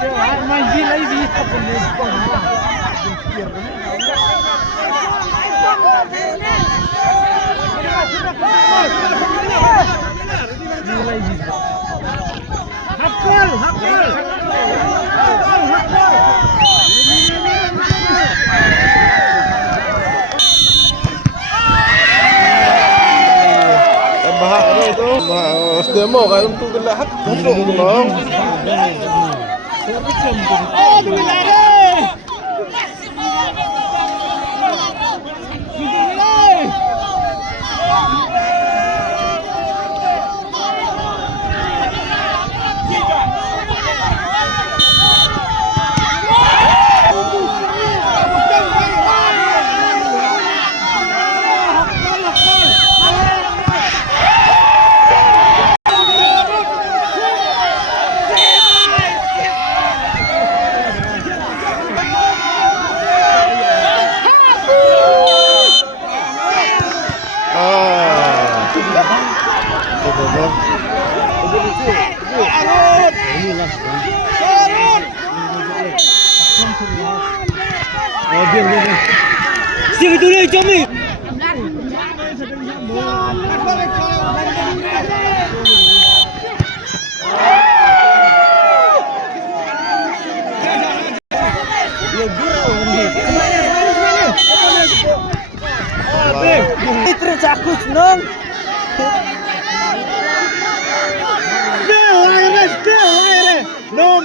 Main gila ini apa nih? Gila ini. Hakul, hakul. Baha ano ito? Gusto mo, kaya nung tugol lahat. Puto ko lang. Sige tuloy kami. Terus aku seneng. No,